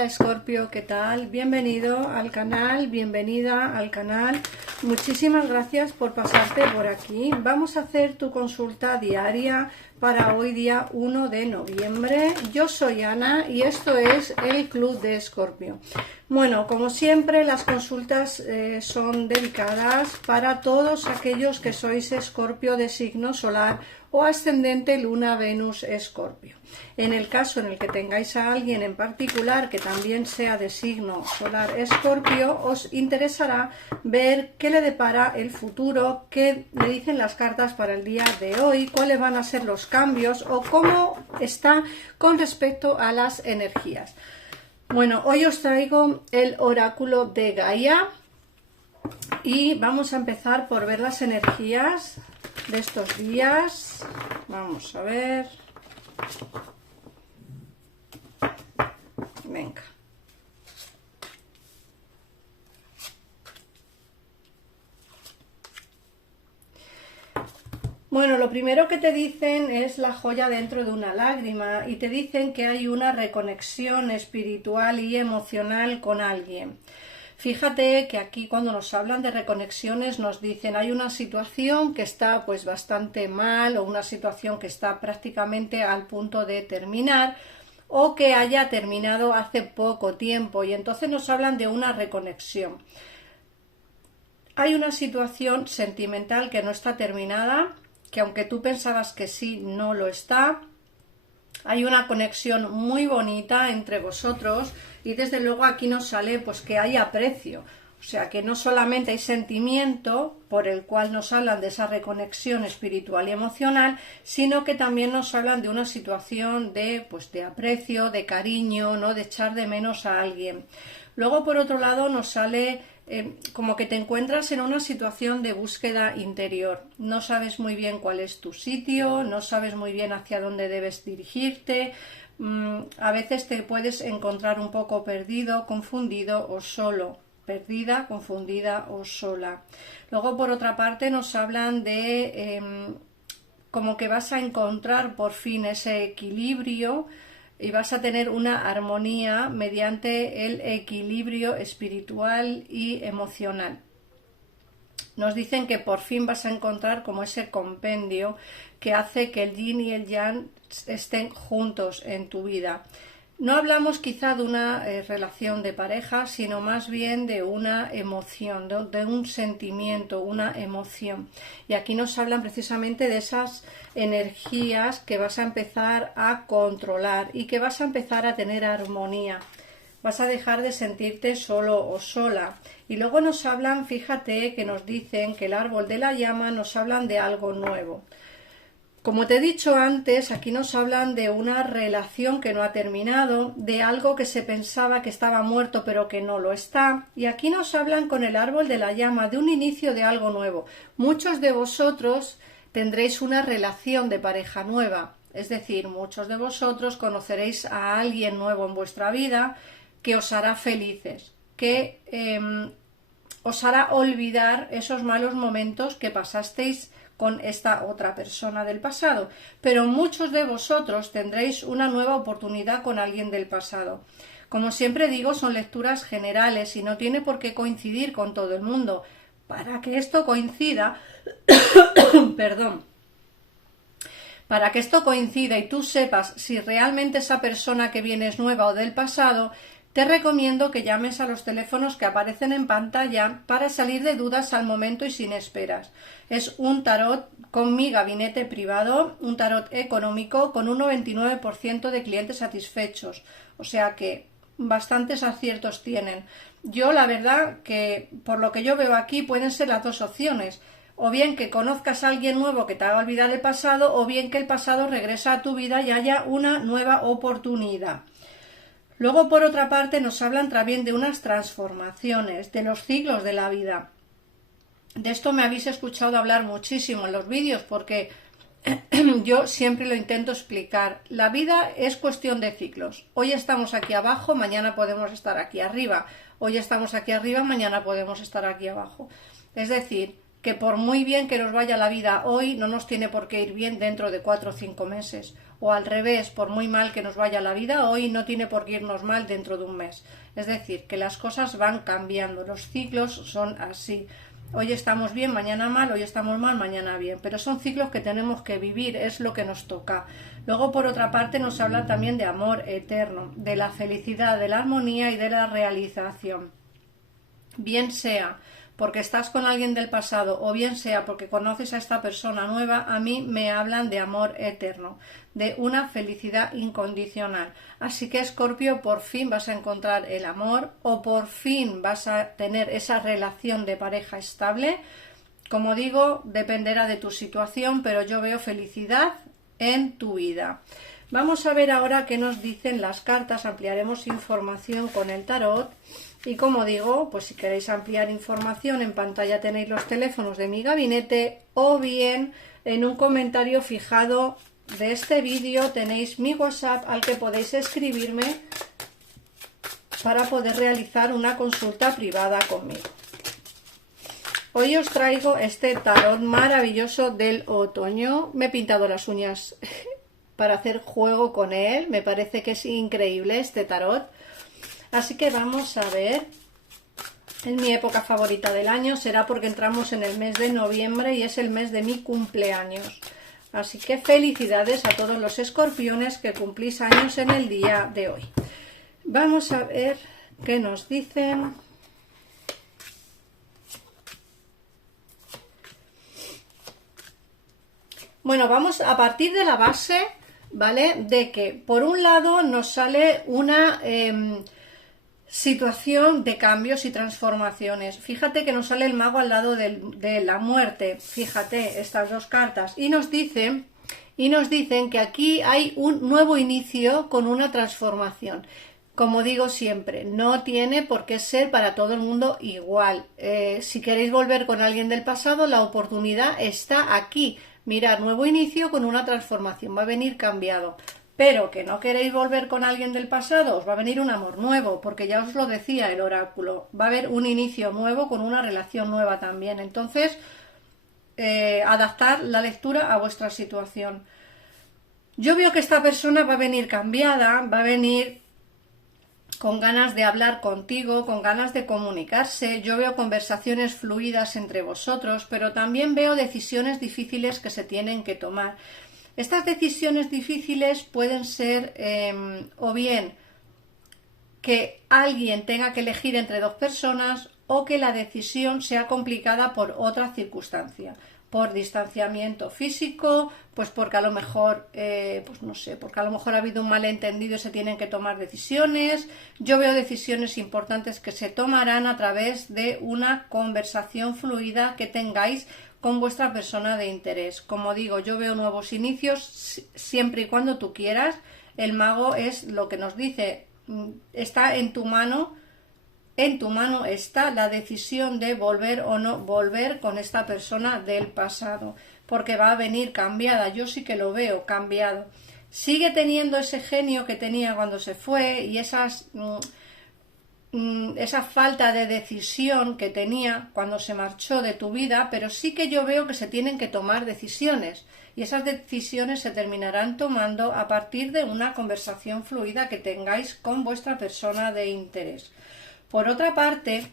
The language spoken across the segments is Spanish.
Hola Escorpio, ¿qué tal? Bienvenido al canal, bienvenida al canal. Muchísimas gracias por pasarte por aquí. Vamos a hacer tu consulta diaria para hoy día 1 de noviembre. Yo soy Ana y esto es el Club de Escorpio. Bueno, como siempre, las consultas son dedicadas para todos aquellos que sois Escorpio de signo solar o ascendente Luna Venus Escorpio. En el caso en el que tengáis a alguien en particular que también sea de signo solar Escorpio, os interesará ver qué le depara el futuro, qué le dicen las cartas para el día de hoy, cuáles van a ser los cambios o cómo está con respecto a las energías. Bueno, hoy os traigo el oráculo de Gaia y vamos a empezar por ver las energías de estos días. Vamos a ver. Venga. Bueno, lo primero que te dicen es la joya dentro de una lágrima y te dicen que hay una reconexión espiritual y emocional con alguien. Fíjate que aquí cuando nos hablan de reconexiones nos dicen hay una situación que está pues bastante mal o una situación que está prácticamente al punto de terminar o que haya terminado hace poco tiempo y entonces nos hablan de una reconexión. Hay una situación sentimental que no está terminada, que aunque tú pensabas que sí, no lo está. Hay una conexión muy bonita entre vosotros y desde luego aquí nos sale pues que hay aprecio, o sea que no solamente hay sentimiento por el cual nos hablan de esa reconexión espiritual y emocional, sino que también nos hablan de una situación de pues de aprecio, de cariño, ¿no? De echar de menos a alguien. Luego por otro lado nos sale como que te encuentras en una situación de búsqueda interior. No sabes muy bien cuál es tu sitio, no sabes muy bien hacia dónde debes dirigirte. A veces te puedes encontrar un poco perdido, confundido o solo. Perdida, confundida o sola. Luego por otra parte nos hablan de como que vas a encontrar por fin ese equilibrio y vas a tener una armonía mediante el equilibrio espiritual y emocional. Nos dicen que por fin vas a encontrar como ese compendio que hace que el yin y el yang estén juntos en tu vida. No hablamos quizá de una relación de pareja, sino más bien de una emoción, de un sentimiento, una emoción. Y aquí nos hablan precisamente de esas energías que vas a empezar a controlar y que vas a empezar a tener armonía. Vas a dejar de sentirte solo o sola. Y luego nos hablan, fíjate que nos dicen que el árbol de la llama nos hablan de algo nuevo. Como te he dicho antes, aquí nos hablan de una relación que no ha terminado, de algo que se pensaba que estaba muerto pero que no lo está. Y aquí nos hablan con el árbol de la llama de un inicio de algo nuevo. Muchos de vosotros tendréis una relación de pareja nueva. Es decir, muchos de vosotros conoceréis a alguien nuevo en vuestra vida que os hará felices, que os hará olvidar esos malos momentos que pasasteis con esta otra persona del pasado, pero muchos de vosotros tendréis una nueva oportunidad con alguien del pasado. Como siempre digo, son lecturas generales y no tiene por qué coincidir con todo el mundo. Para que esto coincida, perdón, para que esto coincida y tú sepas si realmente esa persona que viene es nueva o del pasado, te recomiendo que llames a los teléfonos que aparecen en pantalla para salir de dudas al momento y sin esperas. Es un tarot con mi gabinete privado, un tarot económico con un 99% de clientes satisfechos. O sea que bastantes aciertos tienen. Yo la verdad que por lo que yo veo aquí pueden ser las dos opciones. O bien que conozcas a alguien nuevo que te haga olvidar el pasado, o bien que el pasado regresa a tu vida y haya una nueva oportunidad. Luego, por otra parte, nos hablan también de unas transformaciones, de los ciclos de la vida. De esto me habéis escuchado hablar muchísimo en los vídeos porque yo siempre lo intento explicar. La vida es cuestión de ciclos. Hoy estamos aquí abajo, mañana podemos estar aquí arriba. Hoy estamos aquí arriba, mañana podemos estar aquí abajo. Es decir, que por muy bien que nos vaya la vida hoy, no nos tiene por qué ir bien dentro de 4 o 5 meses. O al revés, por muy mal que nos vaya la vida hoy, no tiene por qué irnos mal dentro de un mes. Es decir, que las cosas van cambiando, los ciclos son así. Hoy estamos bien, mañana mal, hoy estamos mal, mañana bien. Pero son ciclos que tenemos que vivir, es lo que nos toca. Luego, por otra parte, nos habla también de amor eterno, de la felicidad, de la armonía y de la realización. Bien sea porque estás con alguien del pasado o bien sea porque conoces a esta persona nueva, a mí me hablan de amor eterno, de una felicidad incondicional. Así que, Escorpio, por fin vas a encontrar el amor o por fin vas a tener esa relación de pareja estable. Como digo, dependerá de tu situación, pero yo veo felicidad en tu vida. Vamos a ver ahora qué nos dicen las cartas, ampliaremos información con el tarot. Y como digo, pues si queréis ampliar información, en pantalla tenéis los teléfonos de mi gabinete o bien en un comentario fijado de este vídeo tenéis mi WhatsApp al que podéis escribirme para poder realizar una consulta privada conmigo. Hoy os traigo este tarot maravilloso del otoño. Me he pintado las uñas para hacer juego con él, me parece que es increíble este tarot. Así que vamos a ver, es mi época favorita del año, será porque entramos en el mes de noviembre y es el mes de mi cumpleaños. Así que felicidades a todos los escorpiones que cumplís años en el día de hoy. Vamos a ver qué nos dicen. Bueno, vamos a partir de la base, ¿vale? De que por un lado nos sale una situación de cambios y transformaciones. Fíjate que nos sale el mago al lado de la muerte. Fíjate estas dos cartas. Y nos dicen que aquí hay un nuevo inicio con una transformación. Como digo siempre, no tiene por qué ser para todo el mundo igual. Si queréis volver con alguien del pasado, la oportunidad está aquí. Mirad, nuevo inicio con una transformación. Va a venir cambiado. Pero que no queréis volver con alguien del pasado, os va a venir un amor nuevo, porque ya os lo decía el oráculo, va a haber un inicio nuevo con una relación nueva también. Entonces, adaptar la lectura a vuestra situación. Yo veo que esta persona va a venir cambiada, va a venir con ganas de hablar contigo, con ganas de comunicarse. Yo veo conversaciones fluidas entre vosotros, pero también veo decisiones difíciles que se tienen que tomar. Estas decisiones difíciles pueden ser o bien que alguien tenga que elegir entre dos personas o que la decisión sea complicada por otra circunstancia, por distanciamiento físico, pues porque a lo mejor, pues no sé, porque a lo mejor ha habido un malentendido y se tienen que tomar decisiones. Yo veo decisiones importantes que se tomarán a través de una conversación fluida que tengáis con vuestra persona de interés. Como digo, yo veo nuevos inicios siempre y cuando tú quieras. El mago es lo que nos dice, está en tu mano está la decisión de volver o no volver con esta persona del pasado, porque va a venir cambiada. Yo sí que lo veo cambiado. Sigue teniendo ese genio que tenía cuando se fue y esa falta de decisión que tenía cuando se marchó de tu vida, pero sí que yo veo que se tienen que tomar decisiones y esas decisiones se terminarán tomando a partir de una conversación fluida que tengáis con vuestra persona de interés. Por otra parte,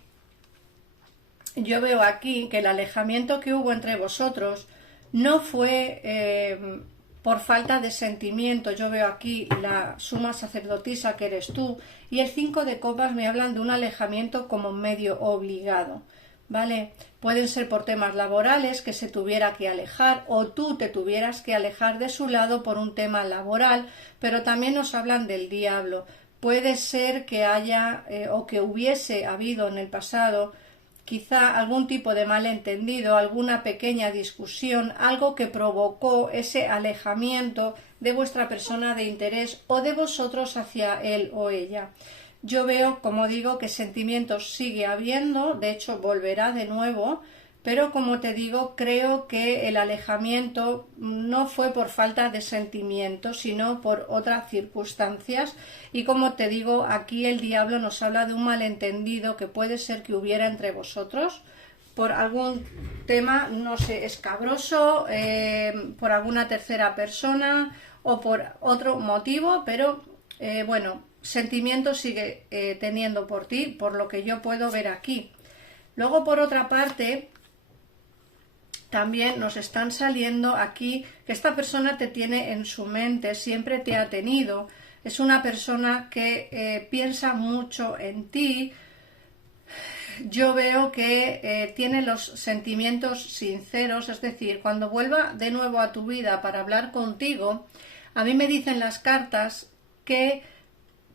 yo veo aquí que el alejamiento que hubo entre vosotros no fue por falta de sentimiento. Yo veo aquí la suma sacerdotisa que eres tú y el 5 de copas me hablan de un alejamiento como medio obligado, ¿vale? Pueden ser por temas laborales que se tuviera que alejar o tú te tuvieras que alejar de su lado por un tema laboral, pero también nos hablan del diablo. Puede ser que haya o que hubiese habido en el pasado quizá algún tipo de malentendido, alguna pequeña discusión, algo que provocó ese alejamiento de vuestra persona de interés o de vosotros hacia él o ella. Yo veo, como digo, que sentimientos sigue habiendo, de hecho volverá de nuevo, pero como te digo, creo que el alejamiento no fue por falta de sentimiento, sino por otras circunstancias. Y como te digo, aquí el diablo nos habla de un malentendido que puede ser que hubiera entre vosotros por algún tema, no sé, escabroso, por alguna tercera persona o por otro motivo, pero bueno, sentimiento sigue teniendo por ti, por lo que yo puedo ver aquí. Luego, por otra parte, también nos están saliendo aquí que esta persona te tiene en su mente, siempre te ha tenido. Es una persona que piensa mucho en ti. Yo veo que tiene los sentimientos sinceros, es decir, cuando vuelva de nuevo a tu vida para hablar contigo, a mí me dicen las cartas que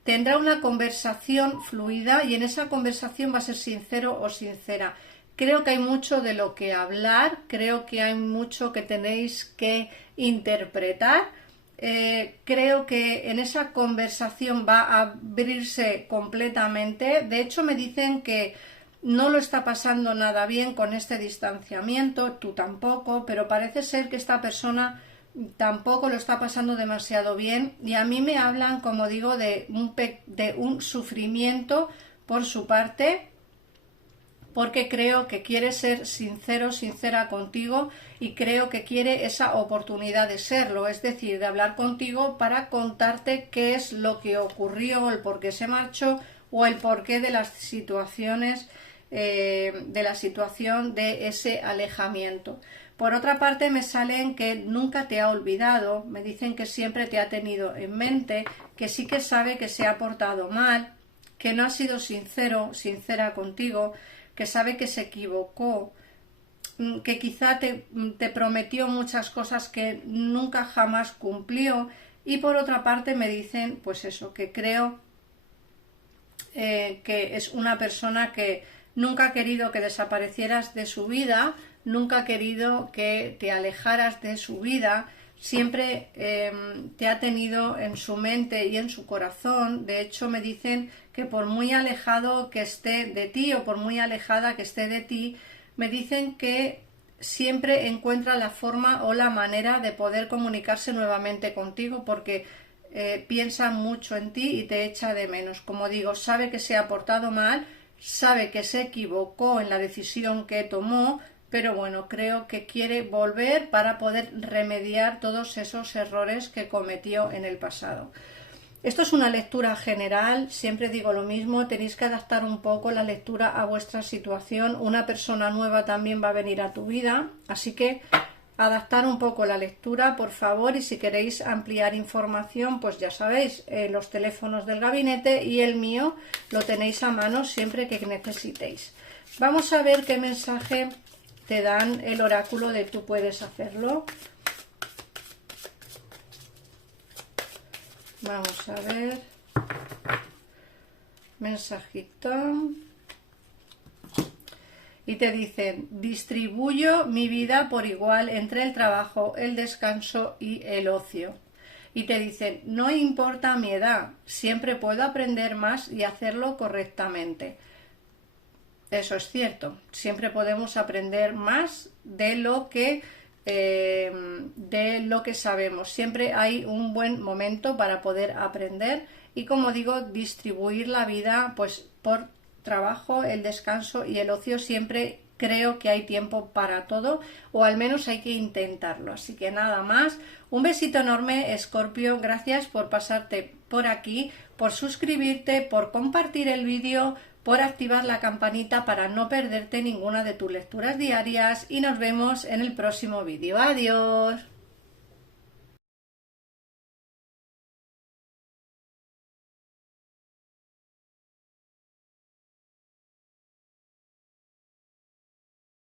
tendrá una conversación fluida y en esa conversación va a ser sincero o sincera. Creo que hay mucho de lo que hablar, creo que hay mucho que tenéis que interpretar. Creo que en esa conversación va a abrirse completamente. De hecho, me dicen que no lo está pasando nada bien con este distanciamiento, tú tampoco, pero parece ser que esta persona tampoco lo está pasando demasiado bien y a mí me hablan, como digo, de un sufrimiento por su parte, porque creo que quiere ser sincero, sincera contigo y creo que quiere esa oportunidad de serlo, es decir, de hablar contigo para contarte qué es lo que ocurrió, el por qué se marchó o el porqué de las situaciones, de la situación de ese alejamiento. Por otra parte, me salen que nunca te ha olvidado, me dicen que siempre te ha tenido en mente, que sí que sabe que se ha portado mal, que no ha sido sincero, sincera contigo, que sabe que se equivocó, que quizá te prometió muchas cosas que nunca jamás cumplió. Y por otra parte me dicen, pues eso, que creo que es una persona que nunca ha querido que desaparecieras de su vida, nunca ha querido que te alejaras de su vida, siempre te ha tenido en su mente y en su corazón. De hecho, me dicen que por muy alejado que esté de ti o por muy alejada que esté de ti, me dicen que siempre encuentra la forma o la manera de poder comunicarse nuevamente contigo porque piensa mucho en ti y te echa de menos. Como digo, sabe que se ha portado mal, sabe que se equivocó en la decisión que tomó, pero bueno, creo que quiere volver para poder remediar todos esos errores que cometió en el pasado. Esto es una lectura general, siempre digo lo mismo, tenéis que adaptar un poco la lectura a vuestra situación. Una persona nueva también va a venir a tu vida, así que adaptar un poco la lectura, por favor, y si queréis ampliar información, pues ya sabéis, los teléfonos del gabinete y el mío lo tenéis a mano siempre que necesitéis. Vamos a ver qué mensaje te dan el oráculo de Tú Puedes Hacerlo. Vamos a ver. Mensajito. Y te dicen, distribuyo mi vida por igual entre el trabajo, el descanso y el ocio. Y te dicen, no importa mi edad, siempre puedo aprender más y hacerlo correctamente. Eso es cierto, siempre podemos aprender más de lo que sabemos. Siempre hay un buen momento para poder aprender y, como digo, distribuir la vida pues por trabajo, el descanso y el ocio. Siempre creo que hay tiempo para todo, o al menos hay que intentarlo. Así que nada más, un besito enorme, Escorpio, gracias por pasarte por aquí, por suscribirte, por compartir el vídeo, por activar la campanita para no perderte ninguna de tus lecturas diarias y nos vemos en el próximo vídeo. Adiós.